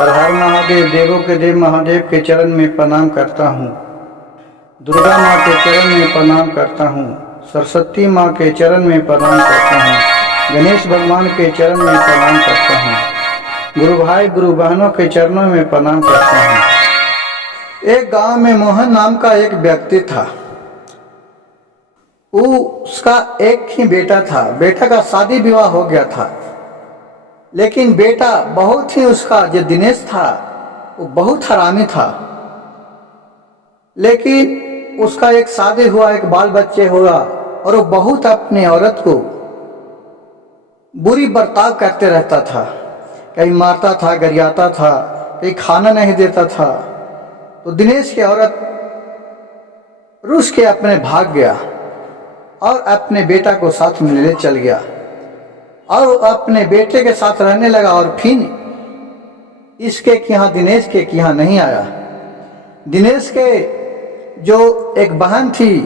हर हर महादेव, देवों के देव महादेव के चरण में प्रणाम करता हूँ। दुर्गा माँ के चरण में प्रणाम करता हूँ। सरस्वती माँ के चरण में प्रणाम करता हूँ। गणेश भगवान के चरण में प्रणाम करता हूँ। गुरु भाई गुरु बहनों के चरणों में प्रणाम करता हूँ। एक गांव में मोहन नाम का एक व्यक्ति था। उसका एक ही बेटा था। बेटा का शादी विवाह हो गया था, लेकिन बेटा बहुत ही उसका जो दिनेश था वो बहुत हरामी था। लेकिन उसका एक शादी हुआ, एक बाल बच्चे हुआ, और वो बहुत अपने औरत को बुरी बर्ताव करते रहता था। कहीं मारता था, गरियाता था, कहीं खाना नहीं देता था। तो दिनेश की औरत रूस के अपने भाग गया और अपने बेटा को साथ में ले चल गया और अपने बेटे के साथ रहने लगा। और फिर इसके यहाँ दिनेश के यहाँ नहीं आया। दिनेश के जो एक बहन थी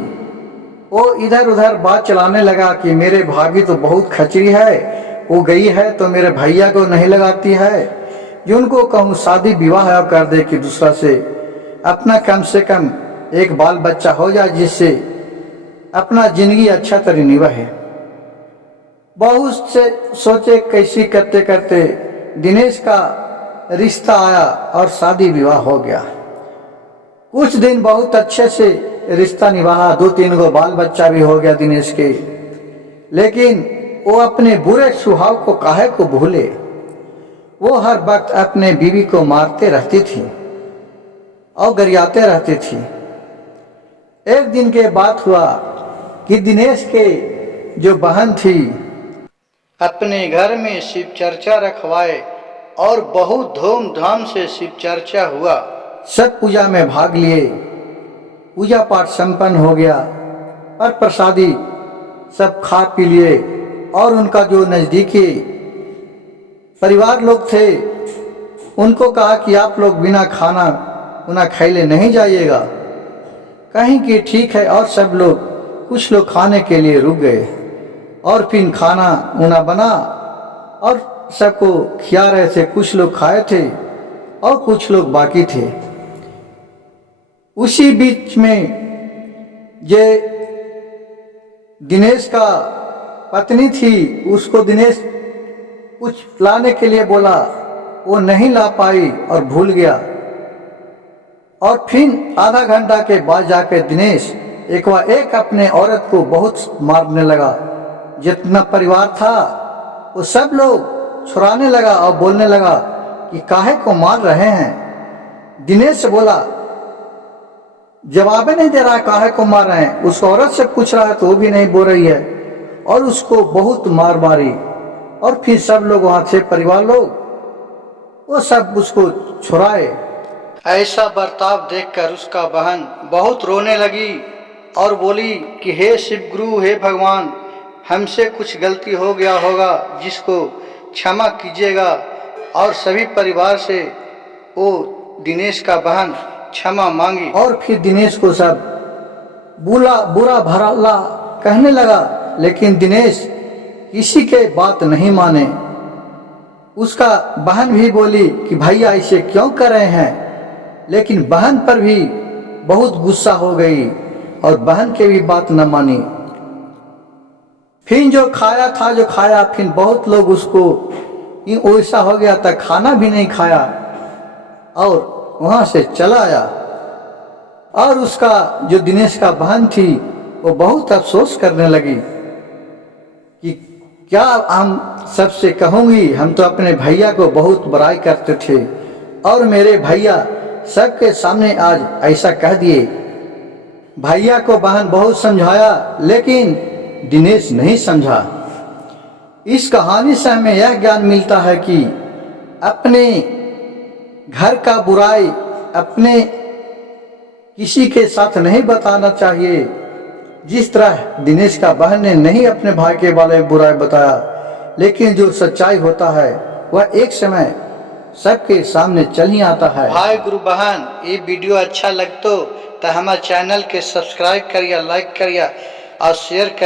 वो इधर उधर बात चलाने लगा कि मेरे भाभी तो बहुत खचरी है, वो गई है तो मेरे भैया को नहीं लगाती है। जो उनको कहूँ शादी विवाह कर दे कि दूसरा से, अपना कम से कम एक बाल बच्चा हो जाए जिससे अपना जिंदगी अच्छा तरह निभाए। बहुत से सोचे, कैसी करते करते दिनेश का रिश्ता आया और शादी विवाह हो गया। कुछ दिन बहुत अच्छे से रिश्ता निभाया, 2-3 गो बाल बच्चा भी हो गया दिनेश के। लेकिन वो अपने बुरे स्वभाव को काहे को भूले। वो हर वक्त अपने बीवी को मारते रहती थी और गरियाते रहती थी। एक दिन के बात हुआ कि दिनेश के जो बहन थी अपने घर में शिव चर्चा रखवाए और बहुत धूमधाम से शिव चर्चा हुआ। सब पूजा में भाग लिए, पूजा पाठ संपन्न हो गया और प्रसादी सब खा पी लिए। और उनका जो नज़दीकी परिवार लोग थे उनको कहा कि आप लोग बिना खाना उना खैले नहीं जाइएगा। कहीं कि ठीक है। और सब लोग, कुछ लोग खाने के लिए रुक गए और फिर खाना उना बना और सबको खिला रहे थे। कुछ लोग खाए थे और कुछ लोग बाकी थे। उसी बीच में जे दिनेश का पत्नी थी, उसको दिनेश कुछ लाने के लिए बोला, वो नहीं ला पाई और भूल गया। और फिर आधा घंटा के बाद जाके दिनेश एक अपने औरत को बहुत मारने लगा। जितना परिवार था वो सब लोग छुड़ाने लगा और बोलने लगा कि काहे को मार रहे हैं। दिनेश बोला, जवाब नहीं दे रहा, काहे को मार रहे हैं। उस औरत से पूछ रहा है तो वो भी नहीं बोल रही है और उसको बहुत मार मारी। और फिर सब लोग वहां थे, परिवार लोग, वो सब उसको छुड़ाए। ऐसा बर्ताव देखकर उसका बहन बहुत रोने लगी और बोली कि हे शिव गुरु, हे भगवान, हमसे कुछ गलती हो गया होगा जिसको क्षमा कीजिएगा। और सभी परिवार से वो दिनेश का बहन क्षमा मांगी। और फिर दिनेश को सब बुरा भला कहने लगा, लेकिन दिनेश किसी के बात नहीं माने। उसका बहन भी बोली कि भैया ऐसे क्यों कर रहे हैं, लेकिन बहन पर भी बहुत गुस्सा हो गई और बहन के भी बात न मानी। फिर जो खाया था, जो खाया, फिर बहुत लोग उसको ऐसा हो गया था खाना भी नहीं खाया और वहां से चला आया। और उसका जो दिनेश का बहन थी वो बहुत अफसोस करने लगी कि क्या हम सबसे कहूंगी, हम तो अपने भैया को बहुत बुराई करते थे और मेरे भैया सबके सामने आज ऐसा कह दिए। भैया को बहन बहुत समझाया लेकिन दिनेश नहीं समझा। इस कहानी से हमें यह ज्ञान मिलता है कि अपने घर का बुराई अपने किसी के साथ नहीं बताना चाहिए। जिस तरह दिनेश का बहन ने नहीं अपने भाई के बारे में बुराई बताया, लेकिन जो सच्चाई होता है वह एक समय सबके सामने चल ही आता है। भाई गुरु बहन, ये वीडियो अच्छा लगता तो हमारे चैनल के सब्सक्राइब करिए, लाइक करिए और शेयर करिए।